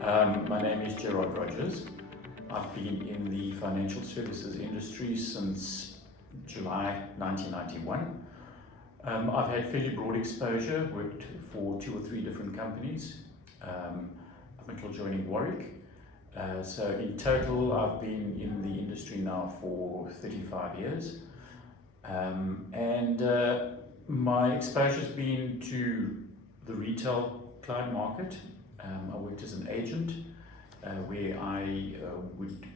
My name is Gerard Rogers. I've been in the financial services industry since July 1991. I've had fairly broad exposure, worked for 2 or 3 different companies up until joining Warwick. So in total, I've been in the industry now for 35 years. My exposure has been to the retail client market. I worked as an agent where I would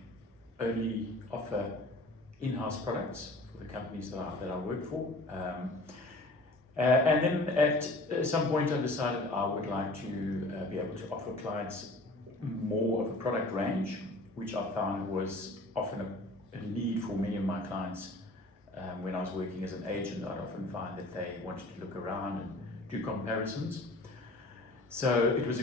only offer in-house products for the companies that I work for. And then at some point I decided I would like to be able to offer clients more of a product range, which I found was often a need for many of my clients. When I was working as an agent, I'd often find that they wanted to look around and do comparisons. So it was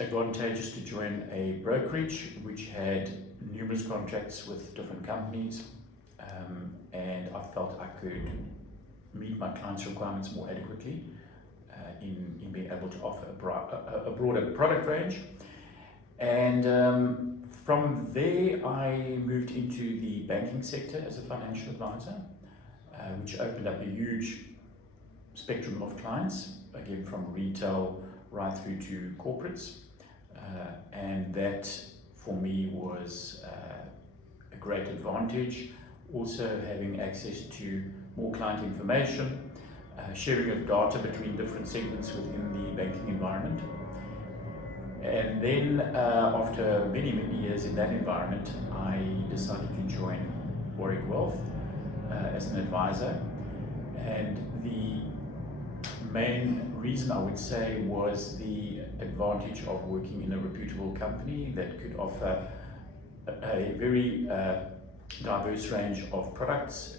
advantageous to join a brokerage which had numerous contracts with different companies, and I felt I could meet my clients' requirements more adequately in being able to offer a broader product range. And from there I moved into the banking sector as a financial advisor, which opened up a huge spectrum of clients, again from retail right through to corporates, and that for me was a great advantage. Also having access to more client information, sharing of data between different segments within the banking environment. And then after many years in that environment, I decided to join Warwick Wealth as an advisor. And the main reason I would say was the advantage of working in a reputable company that could offer a very diverse range of products.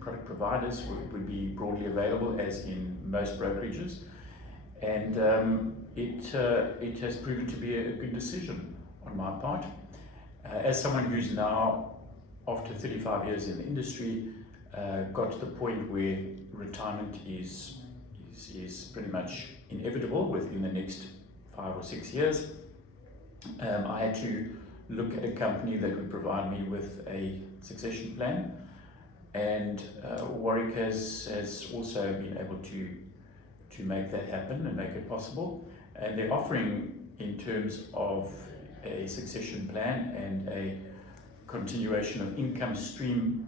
Product providers would be broadly available as in most brokerages, and it has proven to be a good decision on my part. As someone who's now, after 35 years in the industry, got to the point where retirement is pretty much inevitable within the next 5 or 6 years, I had to look at a company that would provide me with a succession plan, and Warwick has also been able to make that happen and make it possible. And they're offering, in terms of a succession plan and a continuation of income stream,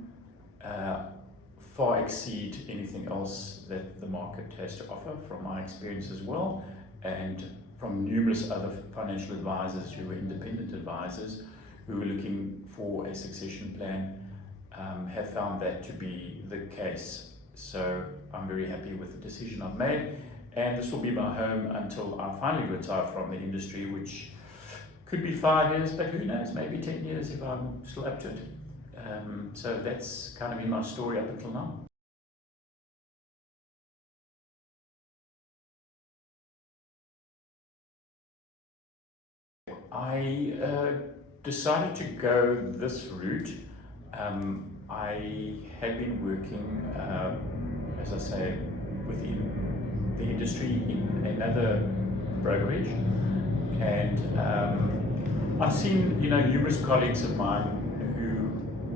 far exceed anything else that the market has to offer, from my experience as well, and from numerous other financial advisors who were independent advisors who were looking for a succession plan, have found that to be the case. So I'm very happy with the decision I've made, and this will be my home until I finally retire from the industry, which could be 5 years, but who knows, maybe 10 years if I'm still up to it. So that's kind of been my story up until now. I decided to go this route. I had been working, as I say, within the industry in another brokerage, and I've seen, numerous colleagues of mine who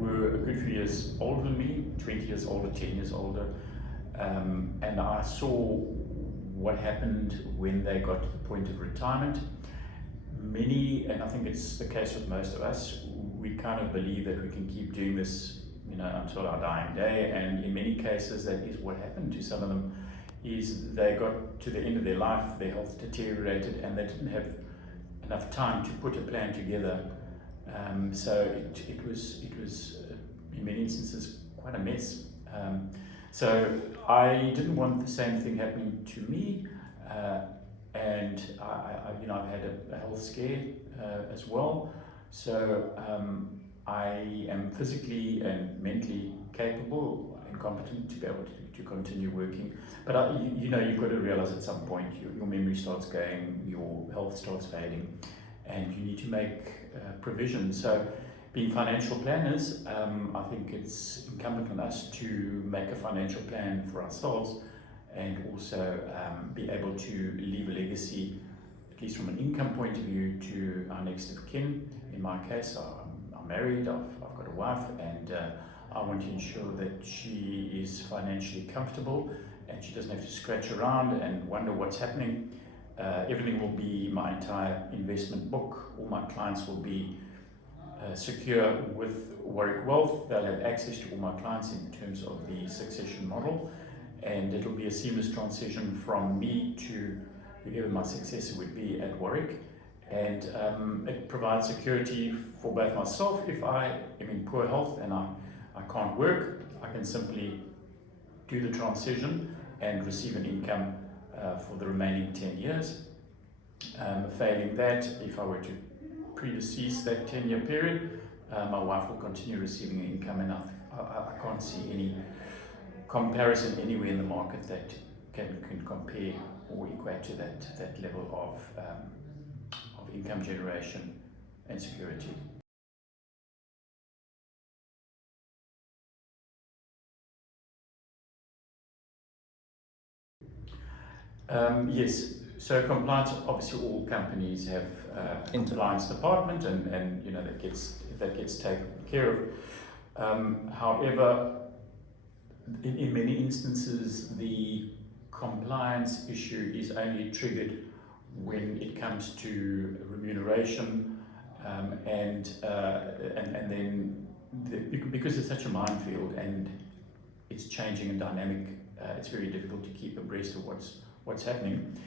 were a good few years older than me, 20 years older, 10 years older, and I saw what happened when they got to the point of retirement. Many, and I think it's the case with most of us, we kind of believe that we can keep doing this, until our dying day, and in many cases that is what happened to some of them. Is they got to the end of their life, their health deteriorated, and they didn't have enough time to put a plan together. So it was in many instances quite a mess. So I didn't want the same thing happening to me, and I've had a health scare as well. So I am physically and mentally capable and competent to be able to continue working. But you've got to realize at some point your memory starts going, your health starts fading, and you need to make provision. So being financial planners, I think it's incumbent on us to make a financial plan for ourselves, and also be able to leave a legacy at least from an income point of view, to our next of kin. In my case, I'm married, I've got a wife, and I want to ensure that she is financially comfortable and she doesn't have to scratch around and wonder what's happening. Everything will be my entire investment book. All my clients will be secure with Warwick Wealth. They'll have access to all my clients in terms of the succession model, and it'll be a seamless transition from me to whoever my successor would be at Warwick. And it provides security for both myself. If I am in poor health and I can't work, I can simply do the transition and receive an income for the remaining 10 years. Failing that, if I were to predecease that 10-year period, my wife will continue receiving an income, and I can't see any comparison anywhere in the market that can compare or equate to that level of income generation and security. Yes, so compliance, obviously all companies have a compliance department, and you know that gets taken care of. However, in many instances, the compliance issue is only triggered when it comes to remuneration, and then because it's such a minefield and it's changing and dynamic, it's very difficult to keep abreast of what's happening.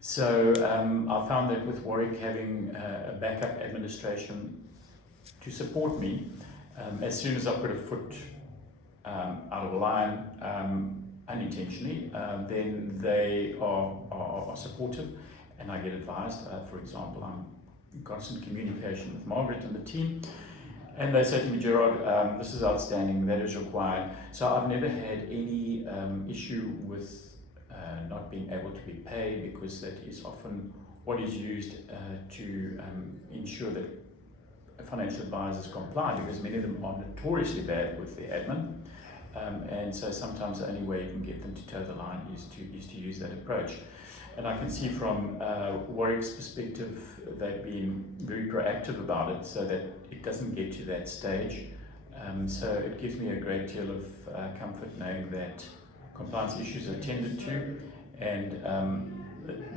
So I found that with Warwick having a backup administration to support me, as soon as I put a foot out of line unintentionally, then they are supportive, and I get advised. For example, I'm in constant communication with Margaret and the team, and they say to me, Gerard, this is outstanding, that is required. So I've never had any issue with not being able to be paid, because that is often what is used to ensure that financial advisors comply, because many of them are notoriously bad with their admin, and so sometimes the only way you can get them to toe the line is to use that approach. And I can see from Warwick's perspective, they've been very proactive about it so that it doesn't get to that stage. So it gives me a great deal of comfort knowing that compliance issues are attended to, and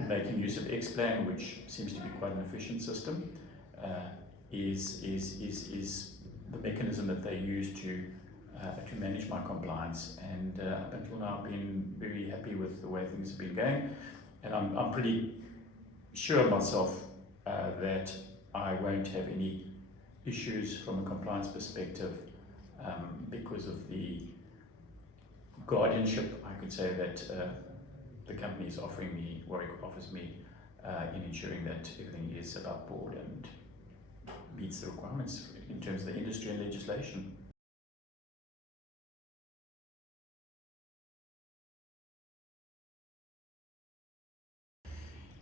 making use of Xplan, which seems to be quite an efficient system, is the mechanism that they use to manage my compliance. And up until now, I've been very happy with the way things have been going, and I'm pretty sure of myself that I won't have any issues from a compliance perspective because of the guardianship, I could say, that the company is offering me, Warwick offers me, in ensuring that everything is above board and meets the requirements in terms of the industry and legislation.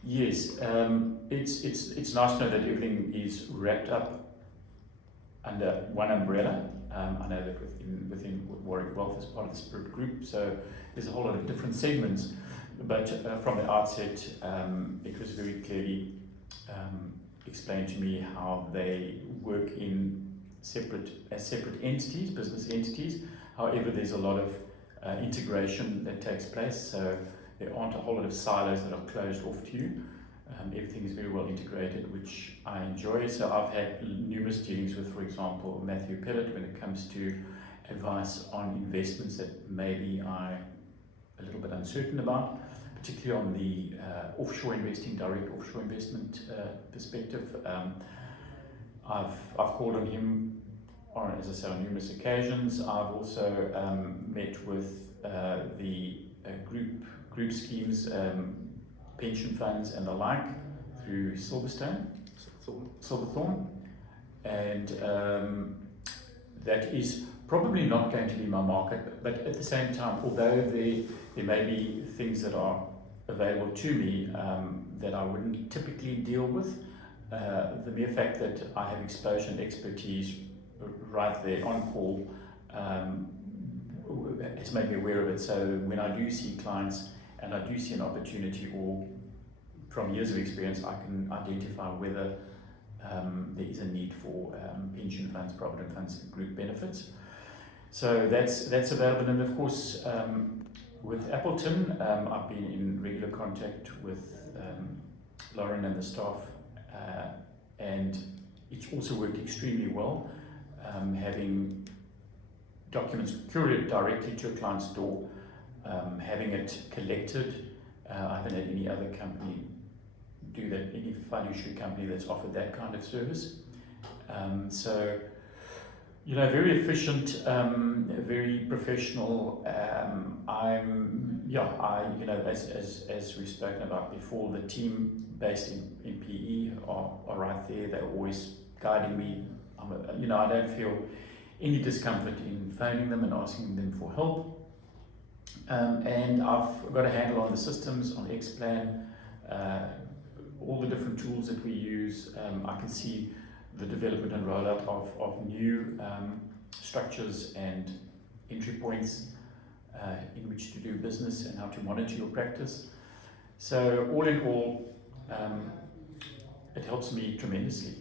Yes, it's nice to know that everything is wrapped up under one umbrella. I know that within Warwick Wealth is part of the Spirit Group, so there's a whole lot of different segments, but from the outset it was very clearly explained to me how they work as separate entities, business entities. However, there's a lot of integration that takes place, so there aren't a whole lot of silos that are closed off to you. Everything is very well integrated, which I enjoy. So I've had numerous dealings with, for example, Matthew Pettit when it comes to advice on investments that maybe I'm a little bit uncertain about, particularly on the offshore investing, direct offshore investment perspective. I've called on him, as I say, on numerous occasions. I've also met with the group schemes, pension funds and the like through Silverthorn, and that is probably not going to be my market, but at the same time, although there may be things that are available to me that I wouldn't typically deal with, the mere fact that I have exposure and expertise right there on call has made me aware of it. So when I do see clients and I do see an opportunity, or from years of experience, I can identify whether there is a need for pension funds, provident funds, and group benefits. So that's available, and of course, with Appleton, I've been in regular contact with Lauren and the staff, and it's also worked extremely well, having documents couriered directly to a client's door, having it collected. I haven't had any other company do that, any fiduciary company that's offered that kind of service. So, you know, very efficient, very professional. You know, as we've spoken about before, the team based in PE are right there. They're always guiding me. You know, I don't feel any discomfort in phoning them and asking them for help. And I've got a handle on the systems, on Xplan, all the different tools that we use. I can see the development and rollout of new structures and entry points in which to do business and how to monitor your practice. So all in all, it helps me tremendously.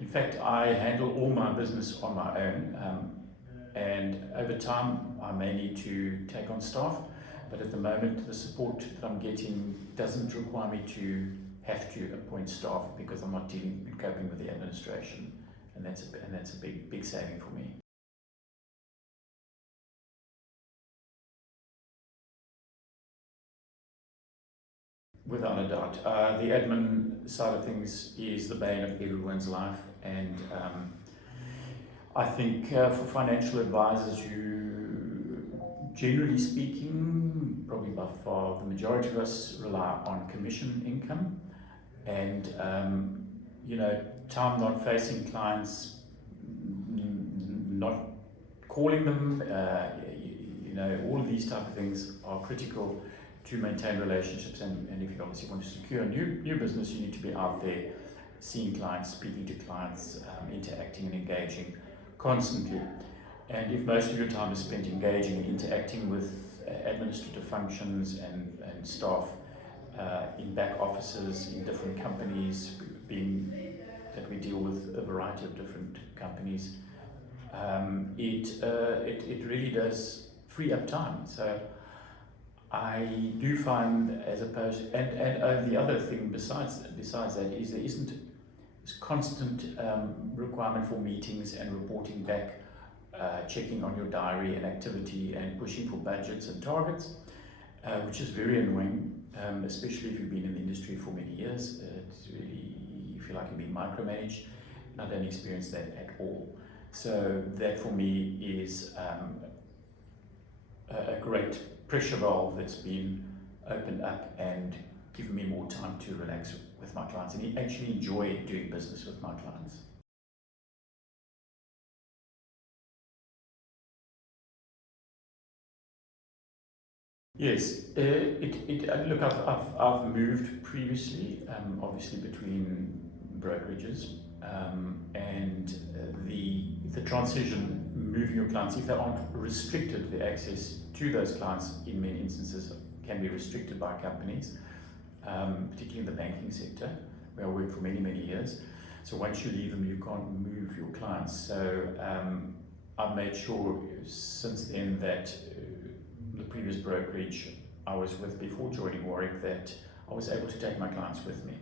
In fact, I handle all my business on my own, and over time I may need to take on staff, but at the moment the support that I'm getting doesn't require me to have to appoint staff, because I'm not dealing and coping with the administration, and that's a big saving for me. Without a doubt. The admin side of things is the bane of everyone's life, and I think for financial advisors, generally speaking, probably by far the majority of us rely on commission income, and you know, time not facing clients, not calling them, you know, all of these type of things are critical to maintain relationships, and if you obviously want to secure new business, you need to be out there seeing clients, speaking to clients, interacting and engaging constantly. And if most of your time is spent engaging and interacting with administrative functions and staff in back offices, in different companies, being that we deal with a variety of different companies, it really does free up time. So I do find, as opposed, and the other thing besides that is there isn't this constant requirement for meetings and reporting back, checking on your diary and activity and pushing for budgets and targets, which is very annoying, especially if you've been in the industry for many years. It's really, you feel like you're being micromanaged, and I don't experience that at all. So that for me is a great pressure valve that's been opened up and given me more time to relax with my clients and actually enjoy doing business with my clients. Yes, look, I've moved previously, obviously between brokerages, and the transition, moving your clients, if they aren't restricted, the access to those clients in many instances can be restricted by companies, particularly in the banking sector, where I worked for many years. So once you leave them, you can't move your clients. So I've made sure since then that the previous brokerage I was with before joining Warwick, that I was able to take my clients with me.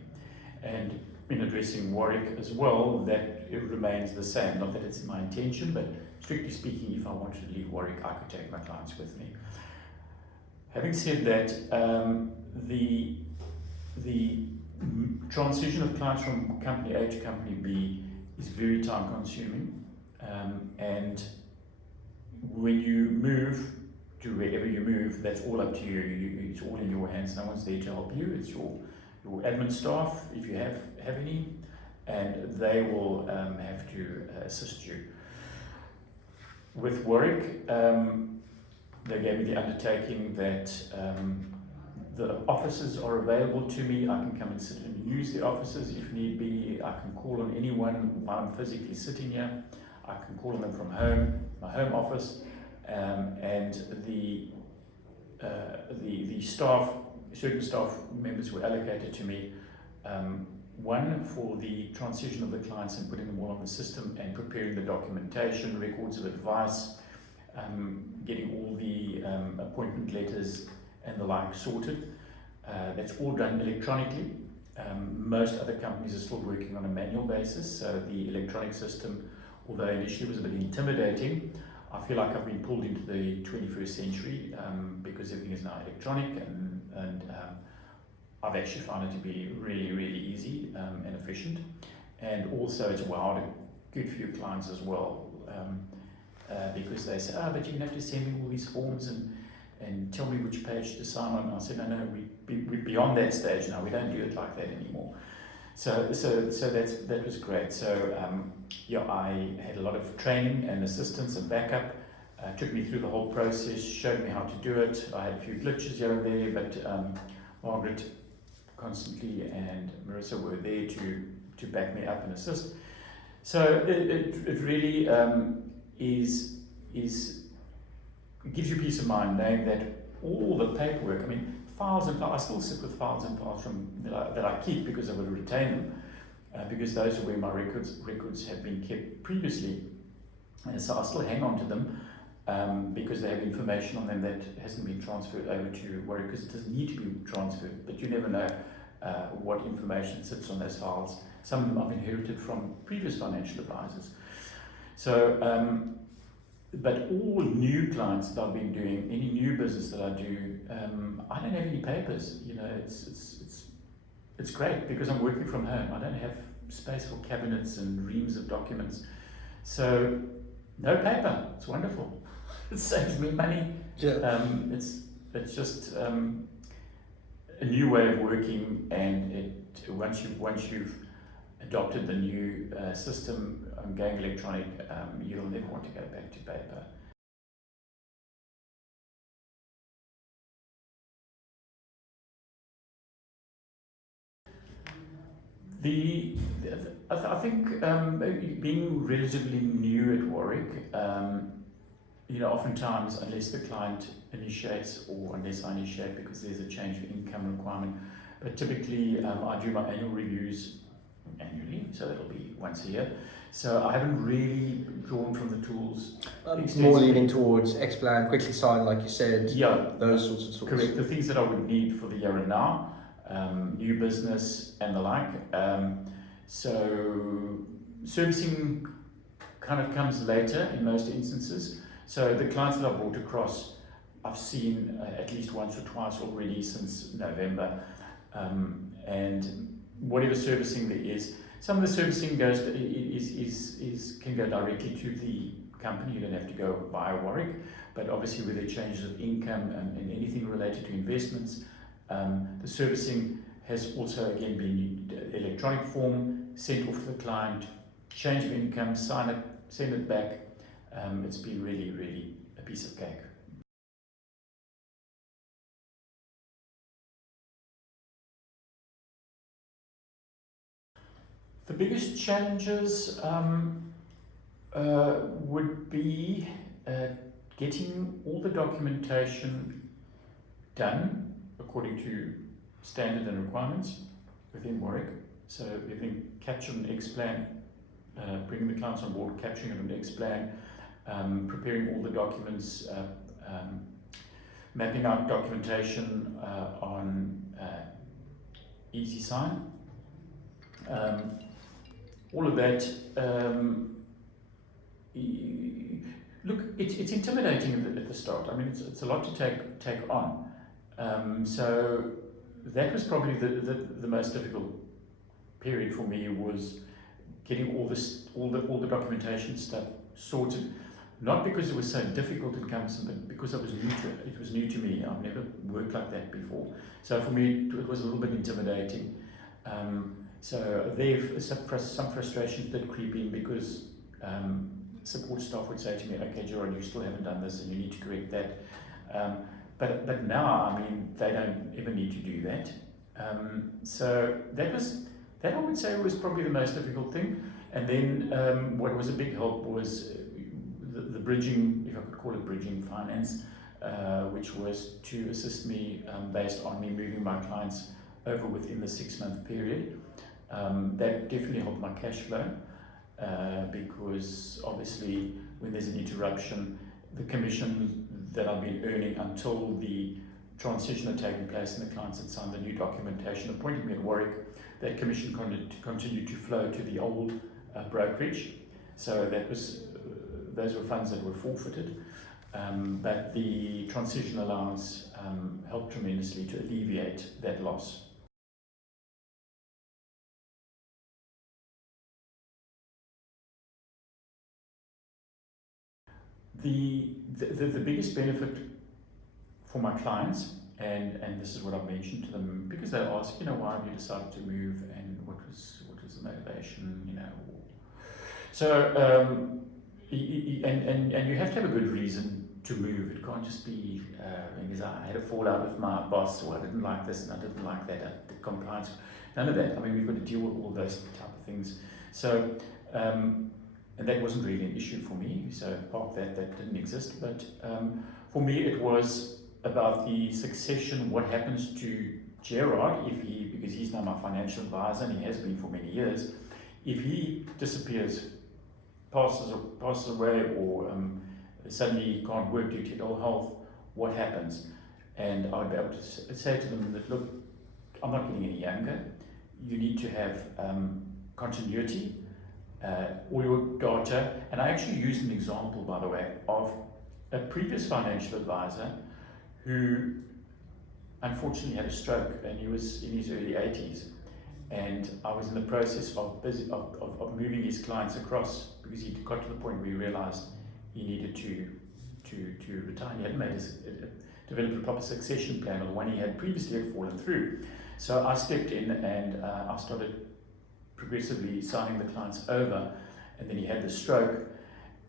And in addressing Warwick as well, that it remains the same. Not that it's my intention, but strictly speaking, if I wanted to leave Warwick, I could take my clients with me. Having said that, the transition of clients from company A to company B is very time consuming, and when you move to wherever you move, that's all up to you. It's all in your hands. No one's there to help you. It's your admin staff, if you have any, and they will have to assist you. With Warwick, they gave me the undertaking that the offices are available to me. I can come and sit and use the offices if need be. I can call on anyone while I'm physically sitting here. I can call on them from home, my home office, and the staff certain staff members were allocated to me. One for the transition of the clients and putting them all on the system and preparing the documentation, records of advice, getting all the appointment letters and the like sorted. That's all done electronically. Most other companies are still working on a manual basis, so the electronic system, although initially was a bit intimidating, I feel like I've been pulled into the 21st century because everything is now electronic, and I've actually found it to be really, really easy and efficient. And also it's wowed a good few clients as well, because they say, but you have to send me all these forms and tell me which page to sign on. And I said, no, we're beyond that stage now. We don't do it like that anymore. So that was great. So yeah, I had a lot of training and assistance and backup. Took me through the whole process, showed me how to do it. I had a few glitches here and there, but Margaret constantly and Marissa were there to back me up and assist. So it really it gives you peace of mind knowing that all the paperwork, I mean, files and files, I still sit with files and files that I keep because I will retain them, because those are where my records have been kept previously. And so I still hang on to them because they have information on them that hasn't been transferred over to Warwick, because it doesn't need to be transferred, but you never know what information sits on those files. Some of them I've inherited from previous financial advisors. So, but all new clients that I've been doing, any new business that I do, I don't have any papers. You know, it's great because I'm working from home. I don't have space for cabinets and reams of documents. So no paper. It's wonderful. It saves me money. Yeah. It's just a new way of working, and once you've adopted the new system, going electronic, you'll never want to go back to paper. I think being relatively new at Warwick, you know, oftentimes, unless the client initiates or unless I initiate because there's a change of income requirement, but typically I do my annual reviews annually, so that'll be once a year. So I haven't really drawn from the tools. More leaning towards X-Plan, quickly sign, like you said. Yeah, those sorts of tools. Correct. The things that I would need for the year and now, new business and the like. So servicing kind of comes later in most instances. So the clients that I've brought across, I've seen at least once or twice already since November, and whatever servicing there is. Some of the servicing can go directly to the company. You don't have to go via Warwick, but obviously with the changes of income and anything related to investments, the servicing has also again been electronic form, sent off to the client, change of income, sign it, send it back. It's been really, really a piece of cake. The biggest challenges would be getting all the documentation done according to standard and requirements within Warwick. So everything captured in X-Plan, bringing the clients on board, capturing it in X-Plan, preparing all the documents, mapping out documentation on EasySign. All of that, look, it's intimidating at the start. I mean, it's a lot to take on. So that was probably the most difficult period for me, was getting all the documentation stuff sorted. Not because it was so difficult and cumbersome, but because I was new to it. It was new to me. I've never worked like that before. So for me, it was a little bit intimidating. So there, some frustrations did creep in because support staff would say to me, "Okay, Gerard, you still haven't done this, and you need to correct that." But now, I mean, they don't ever need to do that. So that I would say was probably the most difficult thing. And then what was a big help was the bridging, if I could call it bridging finance, which was to assist me based on me moving my clients over within the 6-month period. That definitely helped my cash flow because obviously when there's an interruption, the commission that I've been earning until the transition had taken place and the clients had signed the new documentation appointing me at Warwick, that commission continued to flow to the old brokerage. So that was those were funds that were forfeited, but the transition allowance helped tremendously to alleviate that loss. The biggest benefit for my clients, and this is what I've mentioned to them, because they ask, why have you decided to move, and what was the motivation, So, and you have to have a good reason to move. It can't just be because I had a fallout with my boss, or I didn't like this and I didn't like that, the compliance, none of that. I mean, we've got to deal with all those type of things. So, and that wasn't really an issue for me, so part of that didn't exist. But for me, it was about the succession, what happens to Gerard because he's now my financial advisor and he has been for many years. If he disappears, passes away, or suddenly can't work due to ill health, what happens? And I'd be able to say to them that, look, I'm not getting any younger. You need to have continuity. All your data, and I actually used an example, by the way, of a previous financial advisor who unfortunately had a stroke, and he was in his early 80s, and I was in the process of moving his clients across because he got to the point where he realized he needed to retire. He hadn't developed a proper succession plan, or the one he had previously had fallen through. So I stepped in and I started progressively signing the clients over, and then he had the stroke,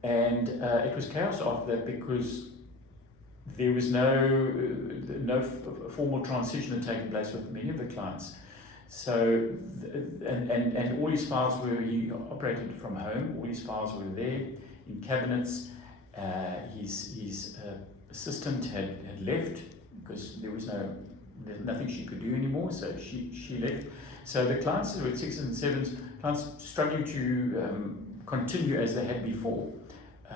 and it was chaos after that because there was no formal transition had taken place with many of the clients. So and all his files he operated from home. All his files were there in cabinets. His assistant had left because there's nothing she could do anymore, so she left. So the clients who were at 6 and 7s, clients struggling to continue as they had before.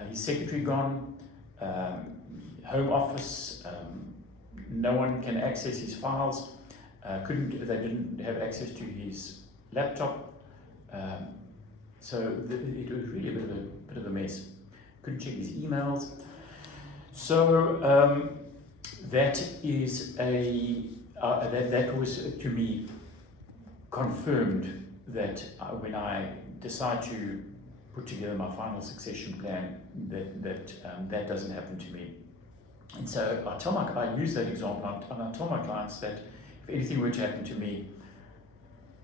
His secretary gone, home office, no one can access his files. They didn't have access to his laptop. So it was really a bit of a mess. Couldn't check his emails. So that is that was to me confirmed that when I decide to put together my final succession plan, that doesn't happen to me. And so I use that example, and I tell my clients that if anything were to happen to me,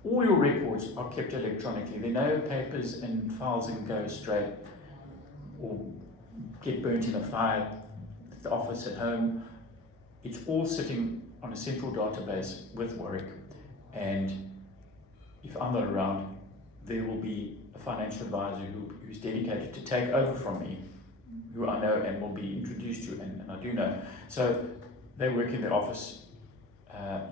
all your records are kept electronically. There are no papers and files that can go astray or get burnt in a fire at the office at home. It's all sitting on a central database with Warwick, and if I'm not around, there will be a financial advisor who's dedicated to take over from me, who I know and will be introduced to, and I do know. So they work in the office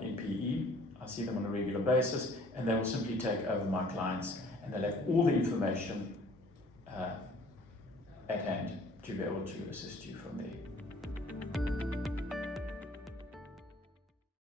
in PE. I see them on a regular basis, and they will simply take over my clients, and they'll have all the information at hand to be able to assist you from there.